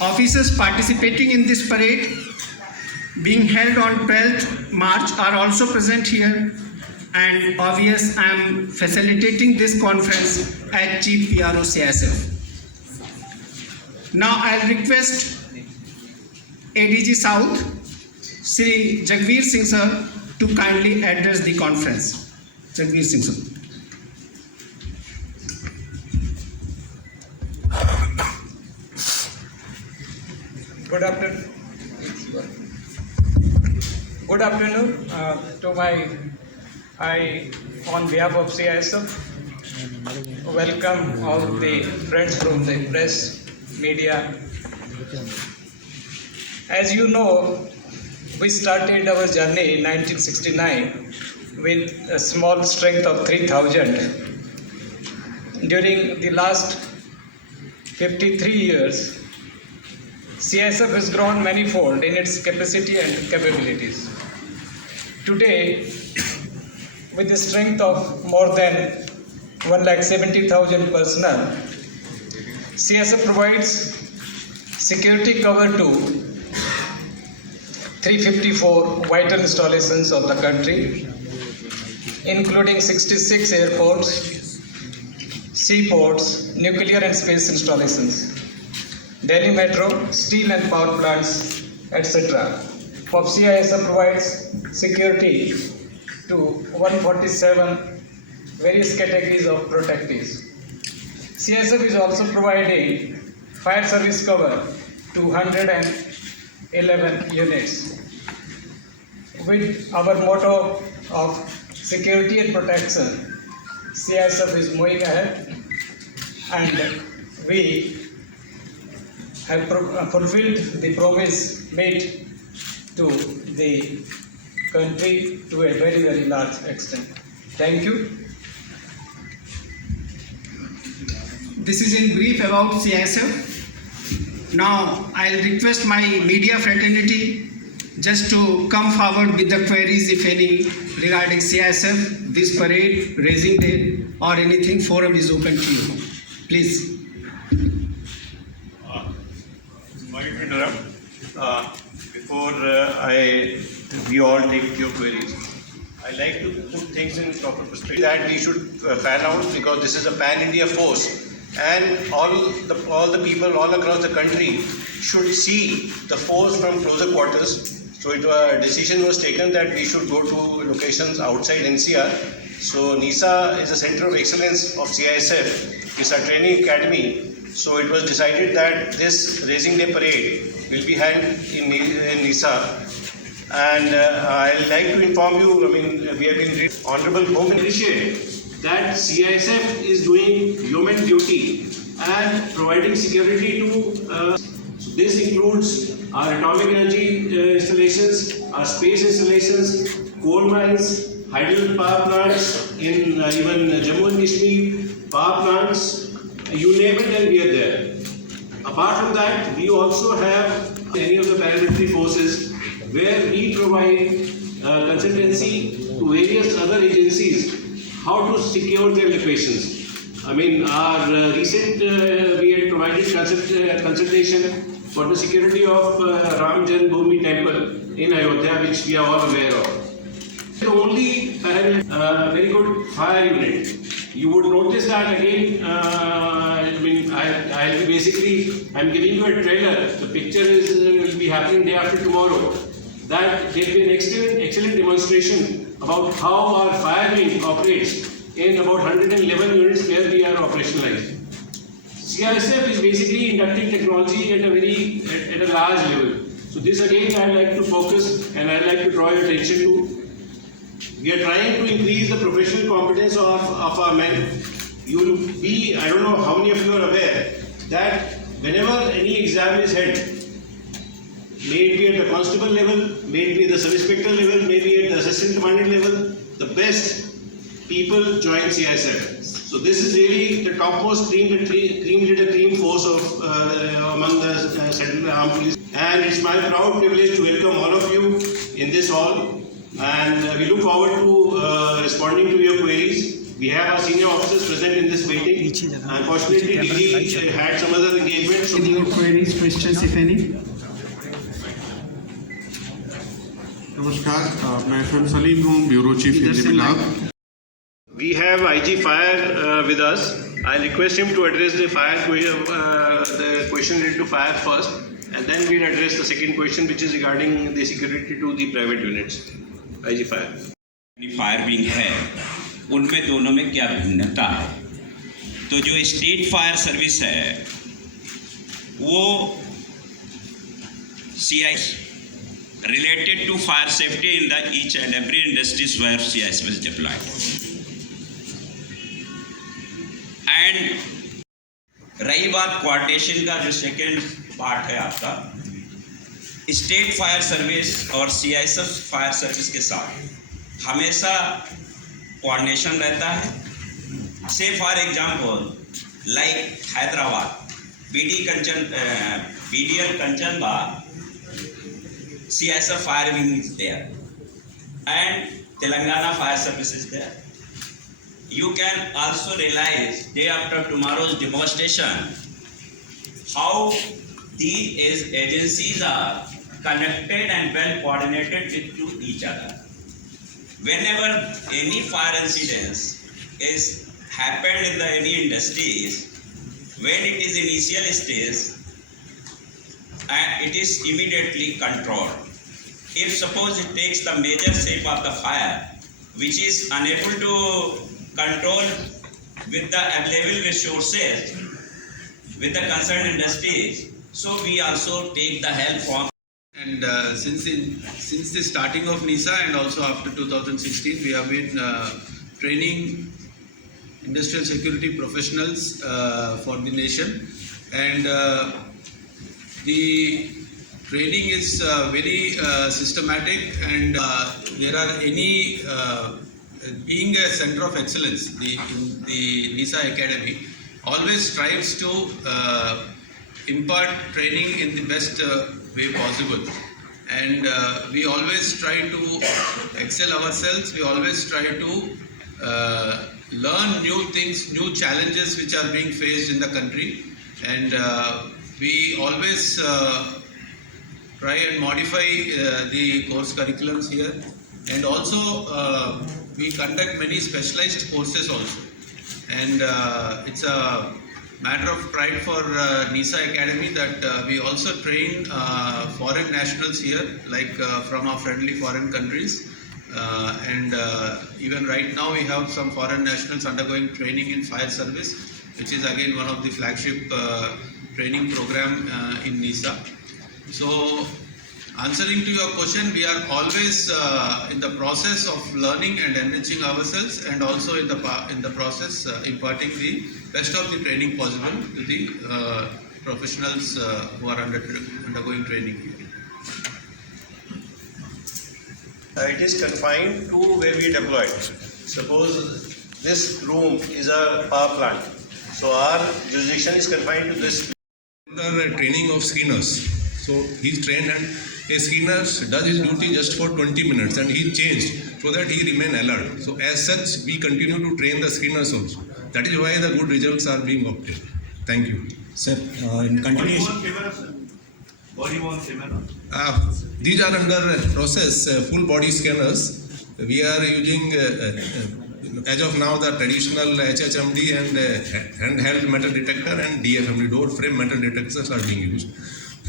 Officers participating in this parade being held on 12th March are also present here, and obvious I am facilitating this conference as Chief PRO CISF. Now I'll request ADG South, Sri Jagveer Singh sir, to kindly address the conference. Jagveer Singh sir. Good afternoon. Good afternoon on behalf of CISF, welcome all the friends from the press, media. As you know, we started our journey in 1969 with a small strength of 3,000. During the last 53 years, CISF has grown manifold in its capacity and capabilities. Today, with the strength of more than 170,000 personnel, CISF provides security cover to 354 vital installations of the country, including 66 airports, seaports, nuclear and space installations, Delhi Metro, steel and power plants, etc. CISF provides security to 147 various categories of protectees. CISF is also providing fire service cover to 111 units. With our motto of security and protection, CISF is moving ahead, and we have fulfilled the promise made to the country to a very, very large extent. Thank you. This is in brief about CISF. Now I'll request my media fraternity just to come forward with the queries, if any, regarding CISF, this parade, raising day, or anything. Forum is open to you. Please. Sorry to interrupt. Before we all take your queries, I like to put things in proper perspective. That we should fan out, because this is a pan-India force, and all the people all across the country should see the force from closer quarters. So a decision was taken that we should go to locations outside NCR. So NISA is a center of excellence of CISF. It's a training academy. So it was decided that this Raising Day parade will be held in NISA. And I'd like to inform you, we have been Honorable Home Minister, that CISF is doing yeoman duty and providing security to. So this includes our atomic energy installations, our space installations, coal mines, hydrogen power plants in even Jammu and Kashmir, power plants. You name it, and we are there. Apart from that, we also have any of the paramilitary forces where we provide consultancy to various other agencies how to secure their locations. Our recent, we had provided consultation for the security of Ram Janmabhoomi Temple in Ayodhya, which we are all aware of. The only very good fire unit. You would notice that again, I'm giving you a trailer. The picture will be happening day after tomorrow. That there will be an excellent demonstration about how our fire wing operates in about 111 units where we are operationalized. CISF is basically inducting technology at a large level. So this again I'd like to focus and I'd like to draw your attention to. We are trying to increase the professional competence of our men. You will be, I don't know how many of you are aware, that whenever any exam is held, may it be at the constable level, may it be at the sub-inspector level, may it be at the assistant commandant level, the best people join CISF. So this is really the topmost cream force of among the Central Armed Police. And it's my proud privilege to welcome all of you in this hall. And we look forward to responding to your queries. We have our senior officers present in this meeting. Unfortunately, DG had some other engagement, so Any more queries, questions, if any? नमस्कार, मैं FM Salim हूँ, bureau chief Hindi विभाग। we have IG Fire with us. I'll request him to address the the question related to fire first, and then we'll address the second question, which is regarding the security to the private units. IG Fire. Fire wing है, उनमें दोनों में क्या भिन्नता है? तो जो state fire service है वो CIS related to fire safety in the each and every industries where CIS was deployed. And रही बात कोऑर्डिनेशन का, जो सेकेंड पार्ट है आपका, स्टेट फायर सर्विस और CIS फायर सर्विस के साथ हमेशा कोऑर्डिनेशन रहता है। से for example like Hyderabad BDL Kanchanbagh CIS fire wing is there and Telangana fire service is there. You can also realize day after tomorrow's demonstration how these agencies are connected and well coordinated with each other. Whenever any fire incidents is happened in the any industries, when it is initial stage, and it is immediately controlled. If suppose it takes the major shape of the fire, which is unable to control with the available resources with the concerned industries, so we also take the help from. And since the starting of NISA and also after 2016, we have been training industrial security professionals for the nation, and the training is very systematic, and there are any being a center of excellence, the NISA Academy always strives to impart training in the best way possible, and we always try to excel ourselves. We always try to learn new things, new challenges which are being faced in the country, and we always try and modify the course curriculums here, and also we conduct many specialized courses also, and it's a matter of pride for NISA Academy that we also train foreign nationals here, like from our friendly foreign countries, and even right now we have some foreign nationals undergoing training in fire service, which is again one of the flagship training program in NISA. So, answering to your question, we are always in the process of learning and enriching ourselves, and also in the process imparting the best of the training possible to the professionals who are undergoing training here. It is confined to where we deployed. Suppose this room is a power plant, so our jurisdiction is confined to this. The training of skinners. So he's trained, and a skinner does his duty just for 20 minutes, and he changed so that he remain alert. So as such, we continue to train the skinners also. That is why the good results are being obtained. Thank you. Sir, in continuation. These are under process, full body scanners. We are using, as of now, the traditional HHMD and handheld metal detector and DFMD, door frame metal detectors are being used.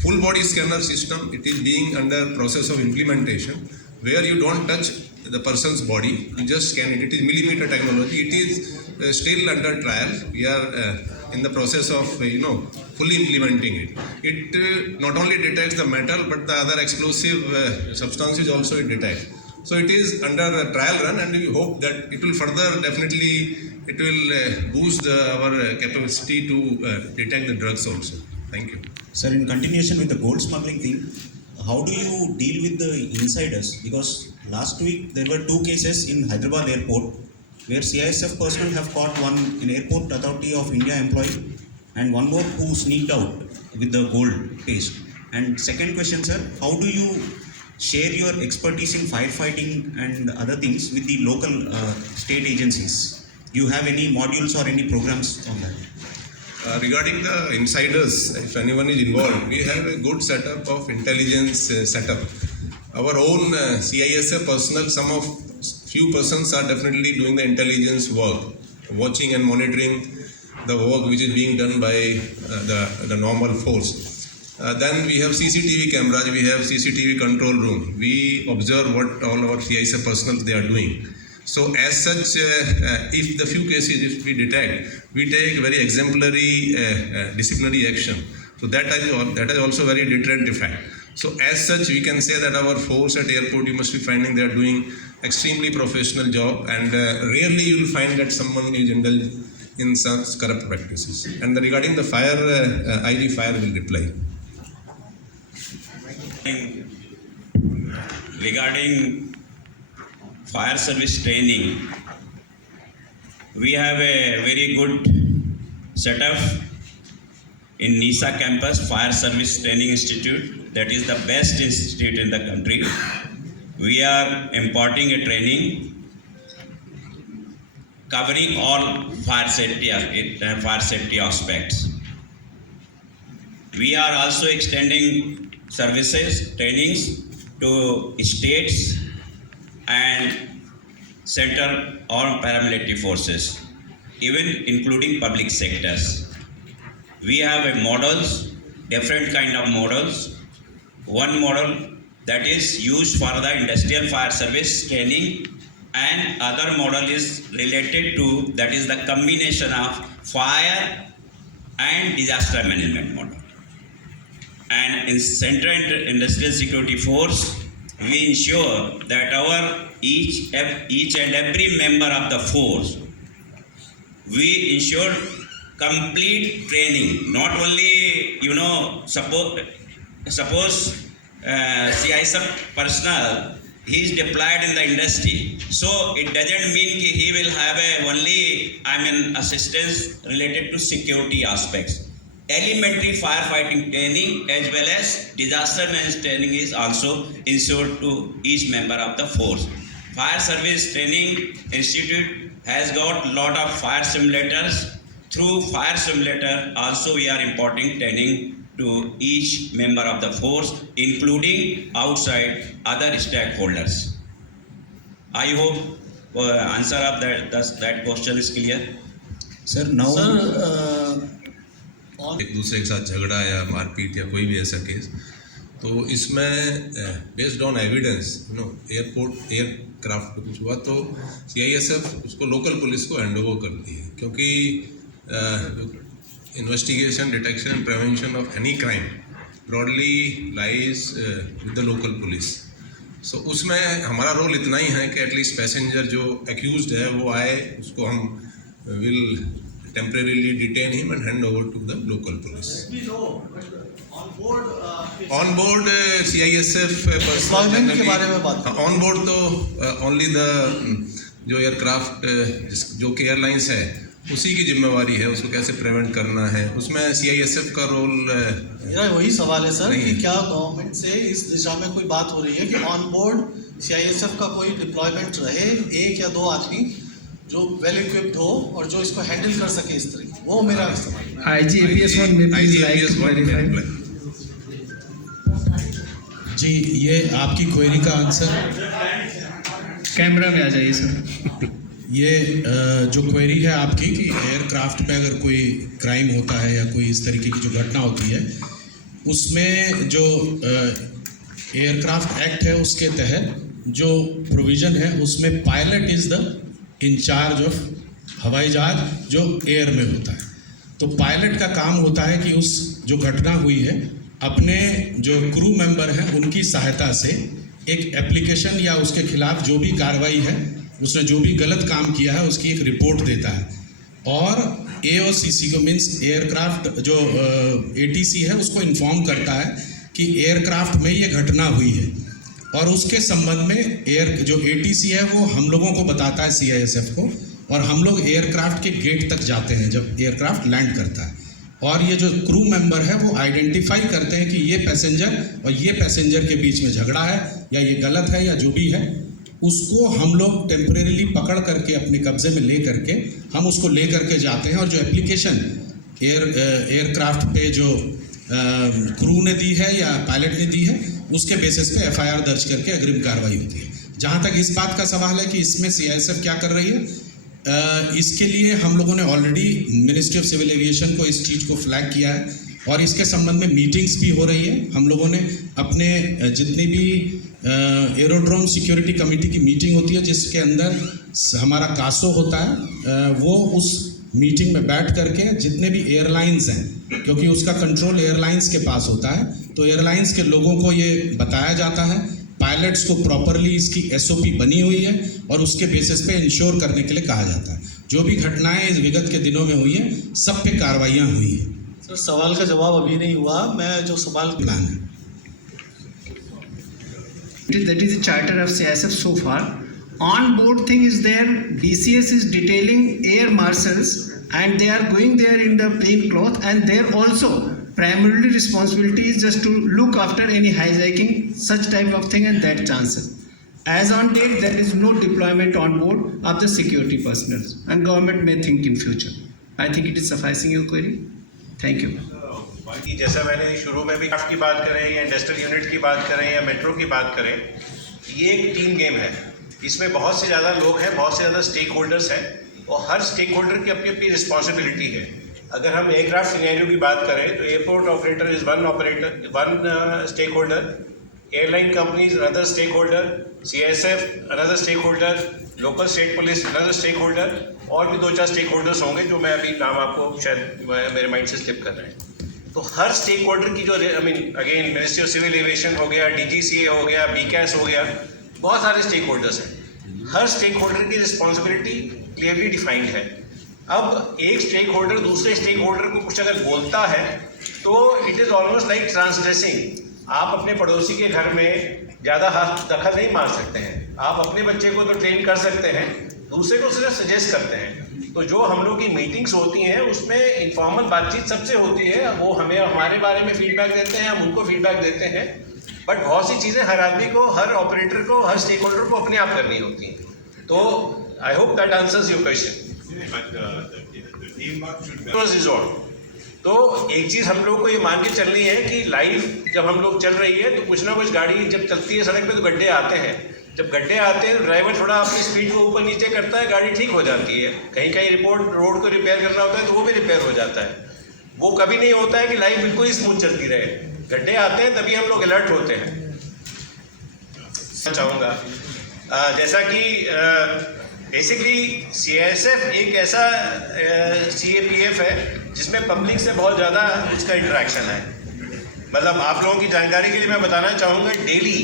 Full body scanner system, it is being under process of implementation, where you don't touch the person's body, you just scan it. It is millimeter technology. It is still under trial. We are in the process of fully implementing it. It not only detects the metal, but the other explosive substances also it detects. So it is under a trial run, and we hope that it will further boost our capacity to detect the drugs also. Thank you. Sir, in continuation with the gold smuggling thing, how do you deal with the insiders? Because last week there were 2 cases in Hyderabad airport where CISF personnel have caught one in Airport Authority of India employee and one more who sneaked out with the gold paste. And second question, sir, how do you share your expertise in firefighting and other things with the local state agencies? you have any modules or any programs on that? Regarding the insiders, if anyone is involved, we have a good setup of intelligence setup. Our own CISF personnel, few persons are definitely doing the intelligence work, watching and monitoring the work which is being done by the normal force. Then we have CCTV cameras, we have CCTV control room. We observe what all our CISF personnel they are doing. So as such, if the few cases if we detect, we take very exemplary disciplinary action. So that is also very deterrent effect. So as such, we can say that our force at airport, you must be finding they are doing extremely professional job, and rarely you will find that someone is indulged in such corrupt practices. And regarding the fire, IG Fire will reply. Regarding fire service training, we have a very good setup in NISA campus, Fire Service Training Institute. That is the best institute in the country. We are imparting a training covering all fire safety aspects. We are also extending services, trainings to states and center or paramilitary forces, even including public sectors. We have a models, different kind of models. One model that is used for the industrial fire service training, and other model is related to, that is the combination of fire and disaster management model. And in Central Industrial Security Force, we ensure that our each and every member of the force, we ensure complete training. Not only, suppose CISF personnel, he is deployed in the industry, so it doesn't mean he will have assistance related to security aspects. Elementary firefighting training as well as disaster management training is also ensured to each member of the force. Fire Service Training Institute has got a lot of fire simulators. Through fire simulator also we are imparting training to each member of the force, including outside other stakeholders. I hope answer of that question is clear. Sir, now एक दूसरे के साथ झगड़ा या मारपीट या कोई भी ऐसा केस, तो इसमें based on evidence airport aircraft पे कुछ हुआ तो CISF उसको लोकल पुलिस को हैंड ओवर करती है, क्योंकि investigation, detection and prevention of any crime broadly lies with the local police. So उसमें हमारा रोल इतना ही है कि एटलीस्ट पैसेंजर जो एक्यूज्ड है वो आए, उसको हम will temporarily detain him and hand over to the local police. On board CISF personnel के बारे में बात. On board तो only the जो एयरक्राफ्ट जो कि एयरलाइंस है उसी की जिम्मेवारी है, उसको कैसे प्रिवेंट करना है, उसमें CISF का रोल. मेरा वही सवाल है सर कि क्या गवर्नमेंट से इस दिशा में कोई बात हो रही है कि ऑन बोर्ड CISF का कोई डिप्लॉयमेंट रहे, एक या दो आदमी जो वेल इक्विप्ड हो और जो इसको हैंडल कर सके इस तरह, वो मेरा सवाल है. IGAPS1 में please like to verify. जी, ये आपकी क्वेरी का आंसर. कैमरा में आ जाइए सर. ये जो क्वेरी है आपकी कि एयरक्राफ्ट पे अगर कोई क्राइम होता है या कोई इस तरीके की जो घटना होती है, उसमें जो एयरक्राफ्ट एक्ट है उसके तहत जो प्रोविज़न है उसमें pilot is the incharge of हवाई जहाज जो एयर में होता है. तो पायलट का काम होता है कि उस जो घटना हुई है अपने जो क्रू मेंबर हैं उनकी सहायता से एक एप्लीकेशन या उसके खिलाफ जो भी कार्रवाई है, उसने जो भी गलत काम किया है उसकी एक रिपोर्ट देता है, और AOCC को मीन्स एयरक्राफ्ट जो ATC है उसको इन्फॉर्म करता है कि एयरक्राफ्ट में ये घटना हुई है, और उसके संबंध में जो ATC है वो हम लोगों को बताता है CISF को, और हम लोग एयरक्राफ्ट के गेट तक जाते हैं जब एयरक्राफ्ट लैंड करता है, और ये जो क्रू मेंबर है वो आइडेंटिफाई करते हैं कि ये पैसेंजर और ये पैसेंजर के बीच में झगड़ा है या ये गलत है या जो भी है, उसको हम लोग टेम्परेरीली पकड़ करके अपने कब्जे में ले करके हम उसको ले करके जाते हैं, और जो एप्लीकेशन एयरक्राफ्ट पे जो क्रू ने दी है या पायलट ने दी है उसके बेसिस पे एफआईआर दर्ज करके अग्रिम कार्रवाई होती है। जहाँ तक इस बात का सवाल है कि इसमें सीआईएसएफ क्या कर रही है, इसके लिए हम लोगों ने already ministry of civil aviation को इस चीज़ को फ्लैग किया है और इसके संबंध में मीटिंग्स भी हो रही है। हम लोगों ने अपने जितनी भी एरोड्रोम सिक्योरिटी कमेटी की मीटिंग होती है जिसके अंदर हमारा कासो होता है, वो उस मीटिंग में बैठ करके जितने भी एयरलाइंस हैं, क्योंकि उसका कंट्रोल एयरलाइंस के पास होता है, तो एयरलाइंस के लोगों को ये बताया जाता है, पायलट्स को प्रॉपरली इसकी एसओपी बनी हुई है और उसके बेसिस पे इंश्योर करने के लिए कहा जाता है। जो भी घटनाएं इस विगत के दिनों में हुई हैं सब पे कार्रवाइयाँ हुई हैं। सर सवाल का जवाब अभी नहीं हुआ, मैं जो सवाल प्लान है that is the charter of CISF so far. On board thing is there, DCS is detailing air marshals and they are going there in the plain cloth, and their also primarily responsibility is just to look after any hijacking, such type of thing and that chances. As on date, there is no deployment on board of the security personnel, and government may think in future. I think it is sufficing your query. Thank you. बाकी जैसा मैंने शुरू में भी craft की बात करें या इंडस्ट्रियल यूनिट की बात करें या मेट्रो की बात करें, ये एक टीम गेम है। इसमें बहुत से ज़्यादा लोग हैं, बहुत से ज़्यादा स्टेक होल्डर्स हैं और हर स्टेक होल्डर की अपनी अपनी रिस्पॉन्सिबिलिटी है। अगर हम एयरक्राफ्ट सिनेरियो की बात करें तो airport operator is one stakeholder, airline companies another stakeholder, CISF another stakeholder, local state police another stakeholder, और भी 2-4 स्टेक होल्डर्स होंगे जो मैं अभी नाम आपको शायद मेरे माइंड से स्लिप कर रहे हैं। तो हर स्टेक होल्डर की जो again ministry of civil aviation हो गया, DGCA हो गया, BCAS हो गया, बहुत सारे स्टेक होल्डर्स हैं। हर स्टेक होल्डर की रिस्पॉन्सिबिलिटी क्लियरली डिफाइंड है। अब एक स्टेक होल्डर दूसरे स्टेक होल्डर को कुछ अगर बोलता है तो it is almost like transgressing. आप अपने पड़ोसी के घर में ज़्यादा हाथ दखल नहीं मार सकते हैं। आप अपने बच्चे को तो ट्रेन कर सकते हैं, दूसरे को सिर्फ सजेस्ट करते हैं। तो जो हम लोग की मीटिंग्स होती हैं उसमें इनफॉर्मल बातचीत सबसे होती है, वो हमें हमारे बारे में फीडबैक देते हैं, हम उनको फीडबैक देते हैं, बट बहुत सी चीज़ें हर आदमी को, हर ऑपरेटर को, हर स्टेक होल्डर को अपने आप करनी होती हैं। तो I hope that answers your question. तो एक चीज़ हम लोग को ये मान के चलनी है कि लाइफ जब हम लोग चल रही है तो कुछ ना कुछ गाड़ी जब चलती है सड़क पे तो गड्ढे आते हैं। जब गड्ढे आते हैं ड्राइवर थोड़ा अपनी स्पीड को ऊपर नीचे करता है, गाड़ी ठीक हो जाती है। कहीं कहीं रोड को रिपेयर करना होता है तो वो भी रिपेयर हो जाता है। वो कभी नहीं होता है कि लाइफ बिल्कुल ही स्मूथ चलती रहे। गड्ढे आते हैं तभी हम लोग अलर्ट होते हैं। चाहूँगा जैसा कि बेसिकली CISF एक ऐसा CAPF है जिसमें पब्लिक से बहुत ज़्यादा उसका इंटरेक्शन है। मतलब आप लोगों की जानकारी के लिए मैं बताना चाहूँगा, डेली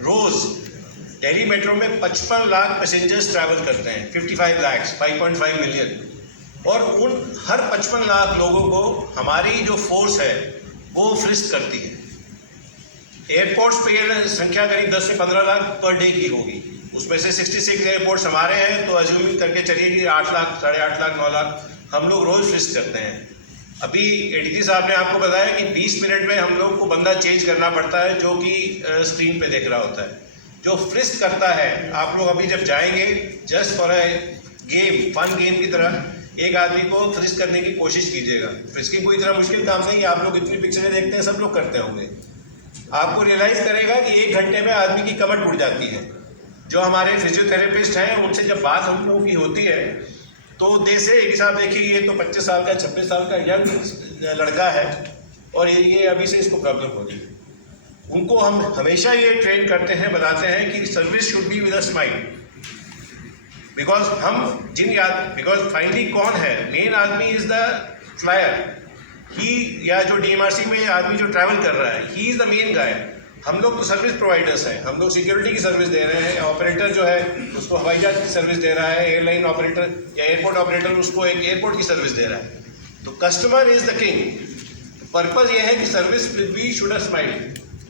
रोज़ दिल्ली मेट्रो में 55 लाख पैसेंजर्स ट्रैवल करते हैं, 55 लाख 5.5 मिलियन, और उन हर 55 लाख लोगों को हमारी जो फोर्स है वो फ्रिस्क करती है। एयरपोर्ट्स पे ये संख्या करीब 10 से 15 लाख पर डे की होगी। उसमें से 66 एयरपोर्ट्स हमारे हैं, तो अज्यूमिंग करके चलिए कि 8 लाख, 8.5 लाख, 9 लाख हम लोग रोज़ फ्रिस्क करते हैं। अभी ADG साहब ने आपको बताया कि 20 मिनट में हम लोग को बंदा चेंज करना पड़ता है जो कि स्क्रीन पे देख रहा होता है। जो फ्रिस्क करता है, आप लोग अभी जब जाएंगे just for a game, fun game की तरह एक आदमी को फ्रिस्क करने की कोशिश कीजिएगा। फ्रिस्किंग कोई इतना मुश्किल काम नहीं है, आप लोग इतनी पिक्चरें देखते हैं, सब लोग करते होंगे। आपको रियलाइज़ करेगा कि 1 घंटे में आदमी की कमर टूट जाती है। जो हमारे फिजियोथेरेपिस्ट हैं उनसे जब बात हम लोगों की होती है तो देसे एक साहब देखिए ये तो 25 साल का 26 साल का यंग लड़का है और ये अभी से इसको प्रॉब्लम हो रही है। उनको हम हमेशा ये ट्रेन करते हैं, बताते हैं कि service should be with a smile, because हम बिकॉज फाइनली कौन है मेन आदमी इज द फ्लायर ही, या जो DMRC में आदमी जो ट्रैवल कर रहा है he is the main guy. हम लोग तो सर्विस प्रोवाइडर्स हैं, हम लोग सिक्योरिटी की सर्विस दे रहे हैं, ऑपरेटर जो है उसको हवाई जहाज की सर्विस दे रहा है, एयरलाइन ऑपरेटर या एयरपोर्ट ऑपरेटर उसको एक एयरपोर्ट की सर्विस दे रहा है। तो customer is the king. Purpose ये है कि service we should a smile.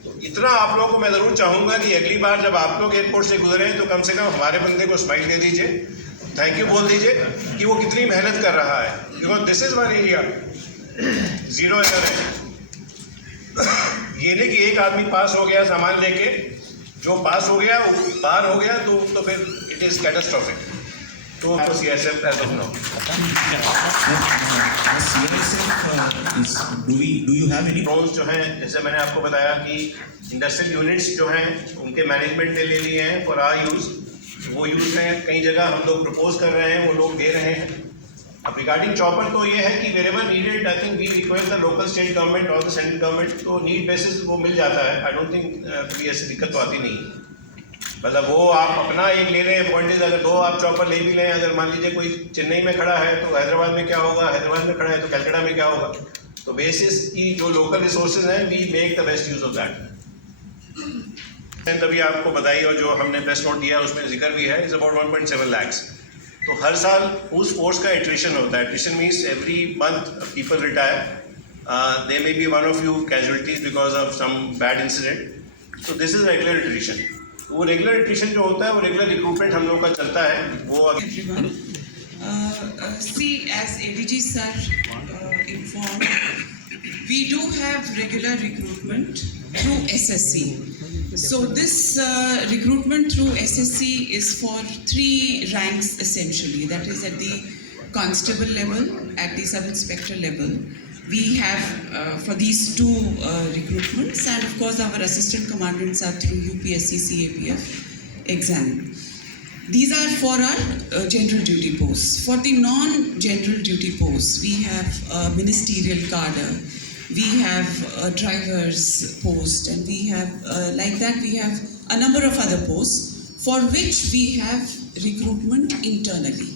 तो इतना आप लोगों को मैं ज़रूर चाहूँगा कि अगली बार जब आप लोग एयरपोर्ट से गुजरें तो कम से कम हमारे बंदे को स्माइल दे दीजिए, थैंक यू बोल दीजिए कि वो कितनी मेहनत कर रहा है, because this is one area zero error है। ये नहीं कि एक आदमी पास हो गया सामान लेके जो पास हो गया वो पार हो गया तो फिर इट इज़ कैटास्ट्रॉफिक. तो CSF as of now. Do you have any? Drones जो हैं, जैसे मैंने आपको बताया कि इंडस्ट्रियल यूनिट्स जो हैं उनके मैनेजमेंट ने ले लिए हैं फॉर आवर यूज़. वो यूज़ हैं, कई जगह हम लोग प्रपोज कर रहे हैं, वो लोग दे रहे हैं. अब रिगार्डिंग चॉपर तो ये है कि wherever needed, I think we request the local state government और द सेंट्रल गवर्नमेंट, तो नीड बेसिस वो मिल जाता है. आई डोंट थिंक कोई ऐसी दिक्कत तो आती नहीं. मतलब वो आप अपना एक ले रहे हैं, पॉइंट इज अगर 2 आप चॉपर ले भी लें, अगर मान लीजिए कोई चेन्नई में खड़ा है तो हैदराबाद में क्या होगा, हैदराबाद में खड़ा है तो कलकत्ता में क्या होगा. तो बेसिस की जो लोकल रिसोर्सेज हैं, we make the best use of that. तभी आपको बताई और जो हमने प्रेस नोट दिया उसमें जिक्र भी है, इज अबाउट 1.7 lakhs. तो हर साल उस फोर्स का एट्रिशन होता है. Attrition means every month people retire. They may be one of you casualties because of some bad incident. तो दिस इज रेगुलर एट्रिशन. वो रेगुलर एट्रिशन जो होता है वो रेगुलर रिक्रूटमेंट हम लोग का चलता है. वो See, as ADG sir informed, we do have regular recruitment through SSC. So this recruitment through SSC is for 3 ranks essentially. That is at the constable level, at the sub-inspector level. We have for these 2 recruitments, and of course our assistant commandants are through UPSC CAPF exam. These are for our general duty posts. For the non-general duty posts, we have a ministerial cadre, we have a driver's post, and we have, like that, we have a number of other posts for which we have recruitment internally.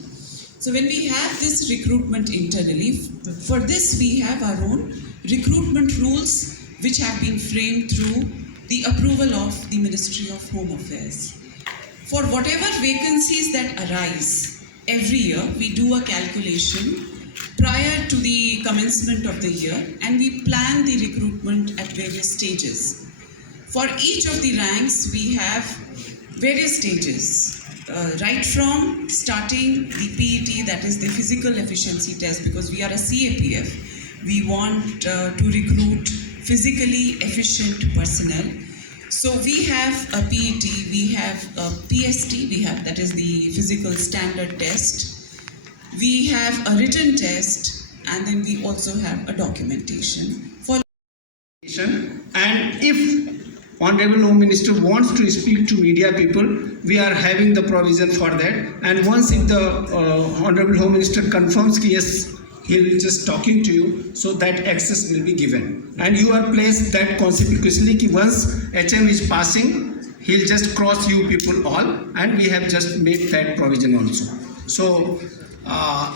So when we have this recruitment internally, for this we have our own recruitment rules which have been framed through the approval of the Ministry of Home Affairs. For whatever vacancies that arise, every year we do a calculation prior to the commencement of the year, and we plan the recruitment at various stages. For each of the ranks we have various stages. Right from starting the PET, that is the physical efficiency test, because we are a CAPF, we want to recruit physically efficient personnel. So we have a PET, we have a PST, we have, that is the physical standard test, we have a written test, and then we also have a documentation. For and if Honorable Home Minister wants to speak to media people, we are having the provision for that. And once if the Honorable Home Minister confirms that yes, he will just talking to you, so that access will be given. And you are placed that conspicuously that once HM is passing, he'll just cross you people all, and we have just made that provision also. So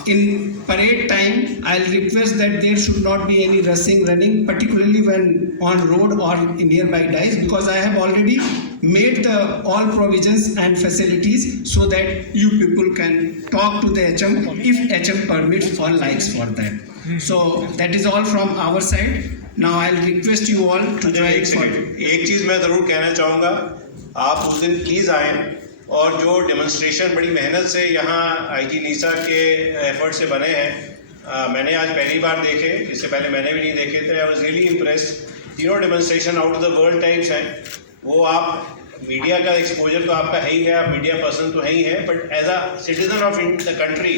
in parade time, I'll request that there should not be any running, particularly when on road or in nearby dies, because I have already made the all provisions and facilities so that you people can talk to the HM if HM permits or likes for that. So that is all from our side. Now I'll request you all to join. एक चीज़ मैं ज़रूर कहना चाहूँगा, आप उस दिन please आएँ, और जो डेमोन्स्ट्रेशन बड़ी मेहनत से यहाँ IG नीसा के एफर्ट से बने हैं, मैंने आज पहली बार देखे, इससे पहले मैंने भी नहीं देखे थे. I was really impressed. 3 demonstration out of the world types हैं. वो आप मीडिया का एक्सपोजर तो आपका है ही है, आप मीडिया पर्सन तो है ही है, but as a citizen of the country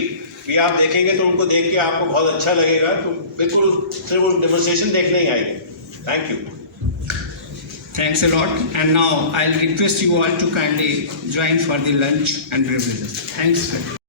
भी आप देखेंगे तो उनको देख के आपको बहुत अच्छा लगेगा. तो बिल्कुल सिर्फ वो डेमोन्स्ट्रेशन देखने ही आएंगे. Thank you. Thanks a lot. And now I'll request you all to kindly join for the lunch and beverages. Thanks.